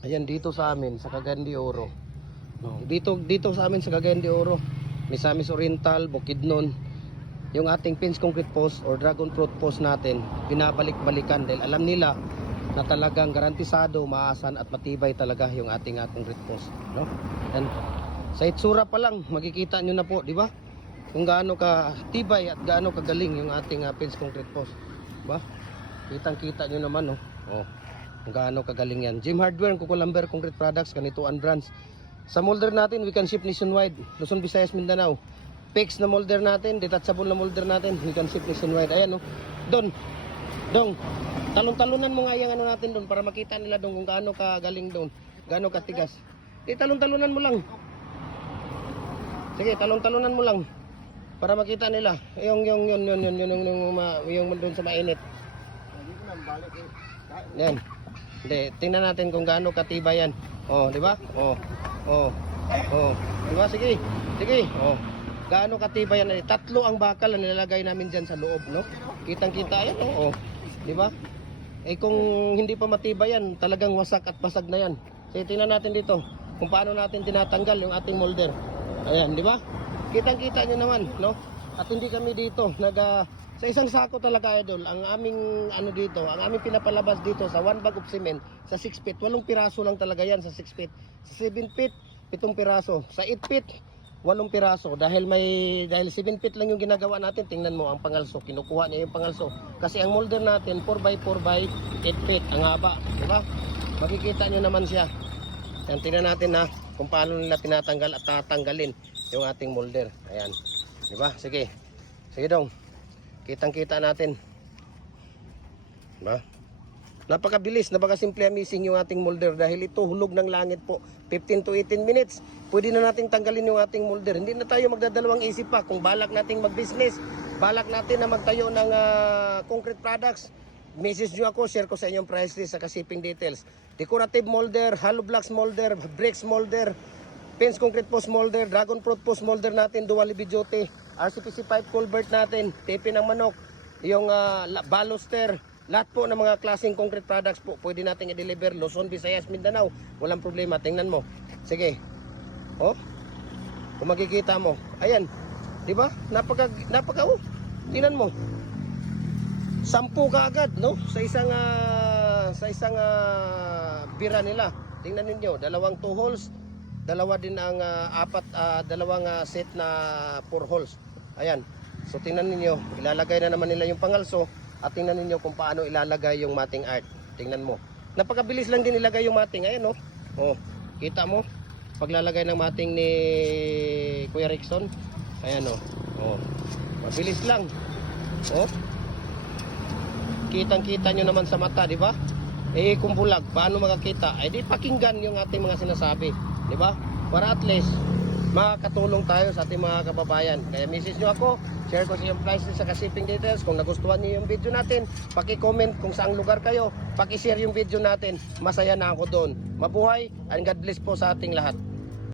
Ayan, dito sa amin sa Cagayan de Oro. No, dito sa amin sa Cagayan de Oro, Misamis Oriental, Bukidnon, yung ating pins concrete post or dragon fruit post natin, binabalik-balikan dahil alam nila na talagang garantisado, maasan at matibay talaga yung ating concrete post, no? And sa itsura pa lang makikita nyo na po, di ba? Kung gaano ka tibay at gaano kagaling yung ating pins concrete post, di ba? Kitang-kita nyo naman, no? Oh, kung gaano kagaling yan. Jim Hardware, Kukulamber Concrete Products, Kanituan Brands. Sa molder natin, we can ship nationwide. Luzon, Visayas, Mindanao. Fix na molder natin, detachable na molder natin, we can ship nationwide. Ayan, no? Dong, talon-talunan mo nga yung ano natin doon para makita nila doon kung gaano kagaling doon, gaano katigas. Talon-talunan mo lang. Sige, talon-talunan mo lang para makita nila yung doon sa mainit. Yan. Hindi, tingnan natin kung gaano katibay yan. Oh, di ba? Oh. Di ba? Sige. Oh. Gaano katibay yan? Tatlo ang bakal na nilalagay namin diyan sa loob, no? Kitang-kita yan, oh. Di ba? Kung hindi pa matibay yan, talagang wasak at basag na yan. Sige, tingnan natin dito kung paano natin tinatanggal yung ating molder. Ayan, di ba? Kitang-kita nyo naman, no? At hindi kami dito sa isang sako talaga, idol. Ang aming dito, ang aming pinapalabas dito sa 1 bag of cement sa 6 feet, 8 piraso lang talaga yan sa 6 feet. Sa 7 feet, 7 piraso. Sa 8 feet, 8 piraso. Dahil 7 feet lang yung ginagawa natin, tingnan mo ang pangalso, kinukuha niya yung pangalso. Kasi ang molder natin 4x4x8 feet ang haba, di ba? Makikita nyo naman siya. Yan, tingnan natin kung paano nila tinatanggal at tatanggalin yung ating molder. Ayan, di ba? Sige dong. Kitang-kita natin. Diba? Napakabilis, napakasimple amazing yung ating molder dahil ito hulog ng langit po. 15 to 18 minutes, pwede na nating tanggalin yung ating molder. Hindi na tayo magdadalawang isip pa kung balak nating mag-business, balak natin na magtayo ng concrete products. Message nyo ako, share ko sa inyong price list sa shipping details. Decorative molder, hollow blocks molder, bricks molder, fence concrete post molder, dragon fruit post molder natin, dual duty, RCPC pipe culvert natin, tepe ng manok, yung baluster, lahat po ng mga klaseng concrete products po pwede nating i-deliver Luzon, Visayas, Mindanao. Walang problema, tingnan mo. Sige. Oh. Kung makikita mo. Ayan. 'Di ba? Napaka tingnan mo. 10 kaagad, no? Sa isang bira nila. Tingnan niyo, dalawang 2 holes, dalawa din ang dalawang set na 4 holes. Ayan. So tingnan niyo, ilalagay na naman nila yung pangalso at tingnan niyo kung paano ilalagay yung matting art. Tingnan mo. Napakabilis lang din ilagay yung matting. Ayan, no? Oh, kita mo? Paglalagay ng matting ni Kuya Rickson. Ayan, no? Oh. Mabilis lang. Oh. Kitang-kita nyo naman sa mata, di ba? Kung bulag, paano makakita? Di pakinggan yung ating mga sinasabi, di ba? Para at least makakatulong tayo sa ating mga kababayan. Kaya message nyo ako, share ko sa yung prices sa shipping details. Kung nagustuhan nyo yung video natin, paki-comment kung saang lugar kayo, paki-share yung video natin. Masaya na ako doon. Mabuhay and God bless po sa ating lahat.